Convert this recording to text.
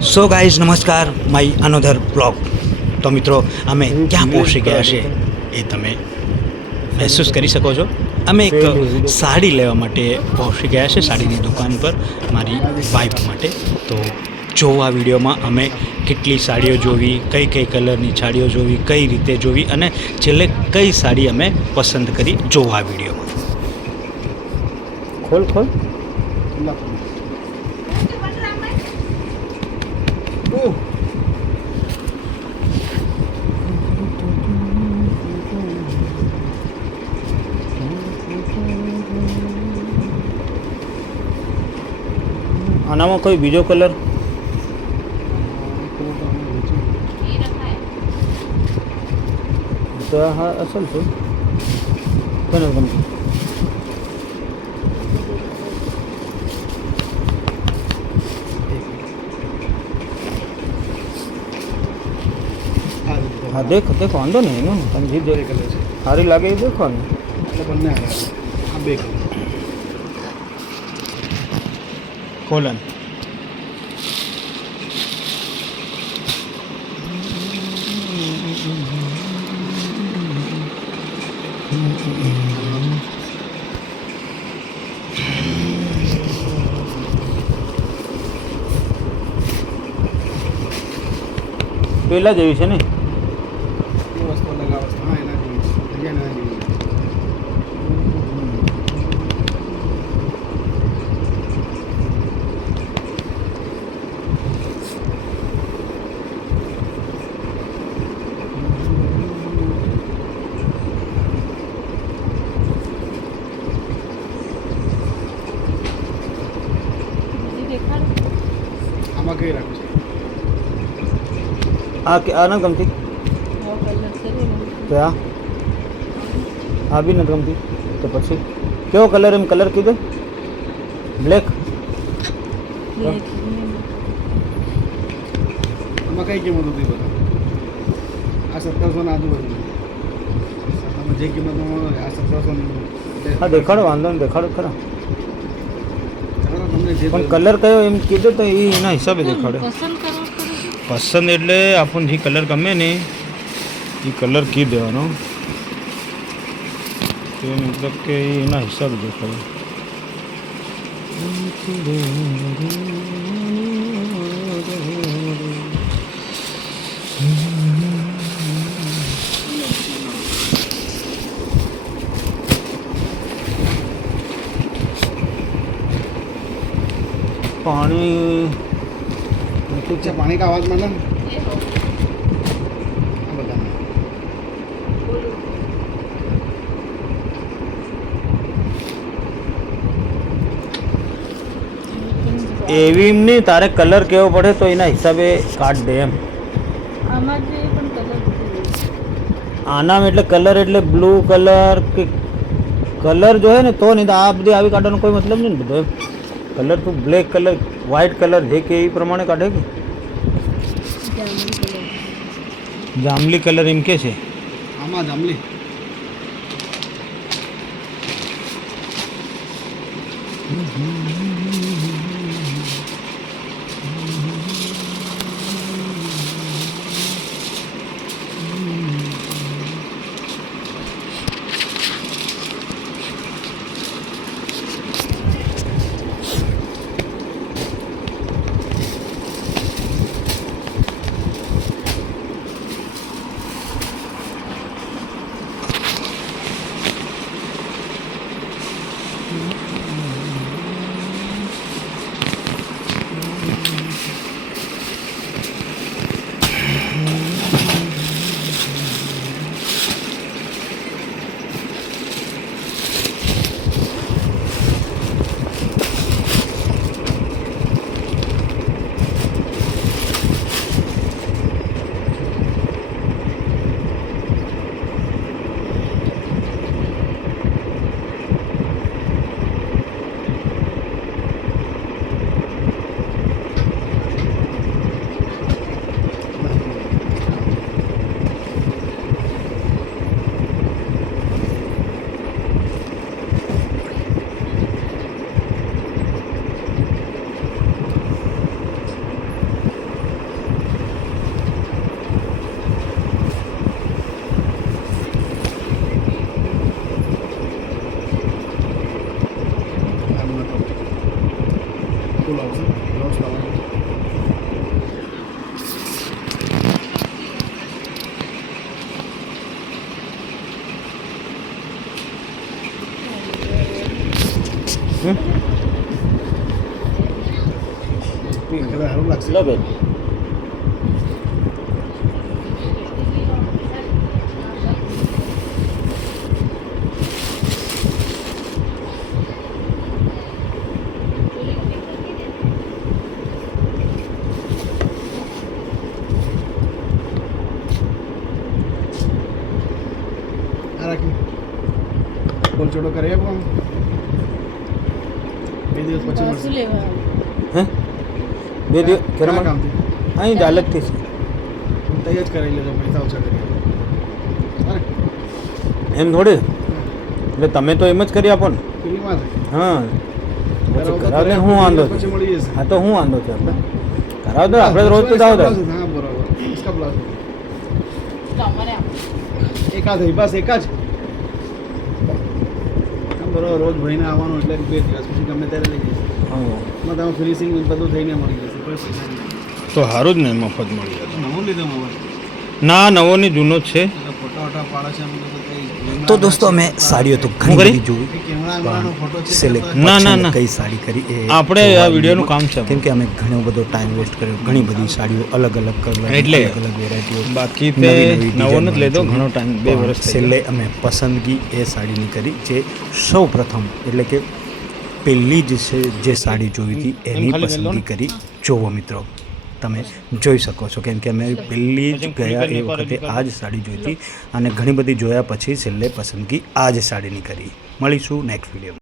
So guys નમસ્કાર my અનોધર blog. તો મિત્રો અમે ક્યાં પહોંચી ગયા છે એ તમે મહેસૂસ કરી શકો છો. અમે એક સાડી લેવા માટે પહોંચી ગયા છે, સાડીની દુકાન પર મારી વાઈફ માટે. તો જો આ વિડીયોમાં અમે કેટલી સાડીઓ જોવી, કઈ કઈ કલરની સાડીઓ જોવી, કઈ રીતે જોવી અને છેલ્લે કઈ સાડી અમે પસંદ કરી, જો આ વિડીયોમાં. खोल खोल આનામાં કોઈ બીજો કલર તો હા અસલ છે કોને ગમતું हाँ देखो देखो वांधो नहीं एनो તમે જે દે કલર છે સારી લાગે એ દેખો ને એટલે બંને આ બે કલર કોલન પેલા જેવી છે ને આમાં કઈ રાખું આ નથી ગમતી તો આ બી નથી ગમતી તો પછી કેવો કલર એમ કલર કીધો બ્લેક આમાં કઈ કિંમત હતી બધા આ 1700 ના આજુબાજુ તમે જે કિંમતમાં મળે આ 1700 હા દેખાડો વાંધો નહીં દેખાડો ખરા પણ કલર કયો એમ કીધું તો એના હિસાબે દેખાડે પસંદ એટલે આપણને જે કલર ગમે ને એ કલર કી દેવાનો તો મતલબ કે એના હિસાબે દેખાડે पानी कुछ पानी का आवाज मैडम એવી નહીં તારે કલર કેવો પડે તો એના હિસાબે કાઢ દે એમ આનામાં એટલે કલર એટલે બ્લુ કલર કે કલર જો હે ને તો નહીં તો આ બધી આવી કાઢવાનો કોઈ મતલબ નહીં ને બધો એમ કલર તો બ્લેક કલર વ્હાઇટ કલર જે કે એ પ્રમાણે કાઢે કે જાંબલી કલર એમ કે છે આમાં જાંબલી હવે સારું લાગશે લો બેન આ રાખી બોલ ચોડો કરી આપો આમ. બે દિવસ પછી શું મળશે લેવા હે બે દિવસ કયા કેરામાં કામથી અહીં જ અલગથી છે તૈયાર જ કરાવી લેજો પૈસા ઓછા કરી અરે એમ થોડી એટલે તમે તો એમ જ કરી આપો ને ફ્રીમાં થાય હા પછી કરાવો તો કરાવે કરાવો, શું વાંધો પછી છે મળી જશે હા તો શું વાંધો છે આપણે કરાવ દો આપણે રોજ તો इसका દાવ ब्लाउज है, हाँ बराबर इसका ब्लाउज है। તમારે એક આ થઈ બસ એક જ આમ બરાબર રોજ ભાઈને આવવાનું એટલે 2 દિવસ પછી ગમે ત્યારે લઈ જઈશ હા એમાં તમે ફિનિશિંગ બધું થઈને મળી જશે કોઈ પૈસા નહીં તો સારું જ ને મફત મળી જશે. નવો લીધો મોબાઈલ ના નવો ની જૂનો જ છે. ફોટા વોટા પાડે છે અમને તો કઈ તો દોસ્તો અમે સાડીઓ તો ઘણી બધી જોઈ કેમેરાનો ફોટો છે સિલેક્ટ તો ના, ના, ના. કઈ સાડી કરી એ આપણે આ વિડીયોનું કામ છે. કેમ કે અમે ઘણો બધો ટાઈમ વેસ્ટ કર્યો ઘણી બધી સાડીઓ અલગ અલગ કલર એટલે અલગ અલગ વેરાયટીઓ બાકી તે નવો નથી લેતો ઘણો ટાઈમ 2 વર્ષ થઈ છેલ્લે અમે પસંદગી એ સાડીની કરી જે સૌ પ્રથમ એટલે કે પહેલી જ છે જે સાડી જોઈ હતી એની ખાલી વેલો ને? પસંદગી કરી જોવો મિત્રો તમે જોઈ શકો છો કેમ કે અમે પહેલી જ ગયા એ વખતે આ જ સાડી જોઈ હતી અને ઘણી બધી જોયા પછી છેલ્લે પસંદગી આ જ સાડીની કરી. મળીશું નેક્સ્ટ વિડીયો.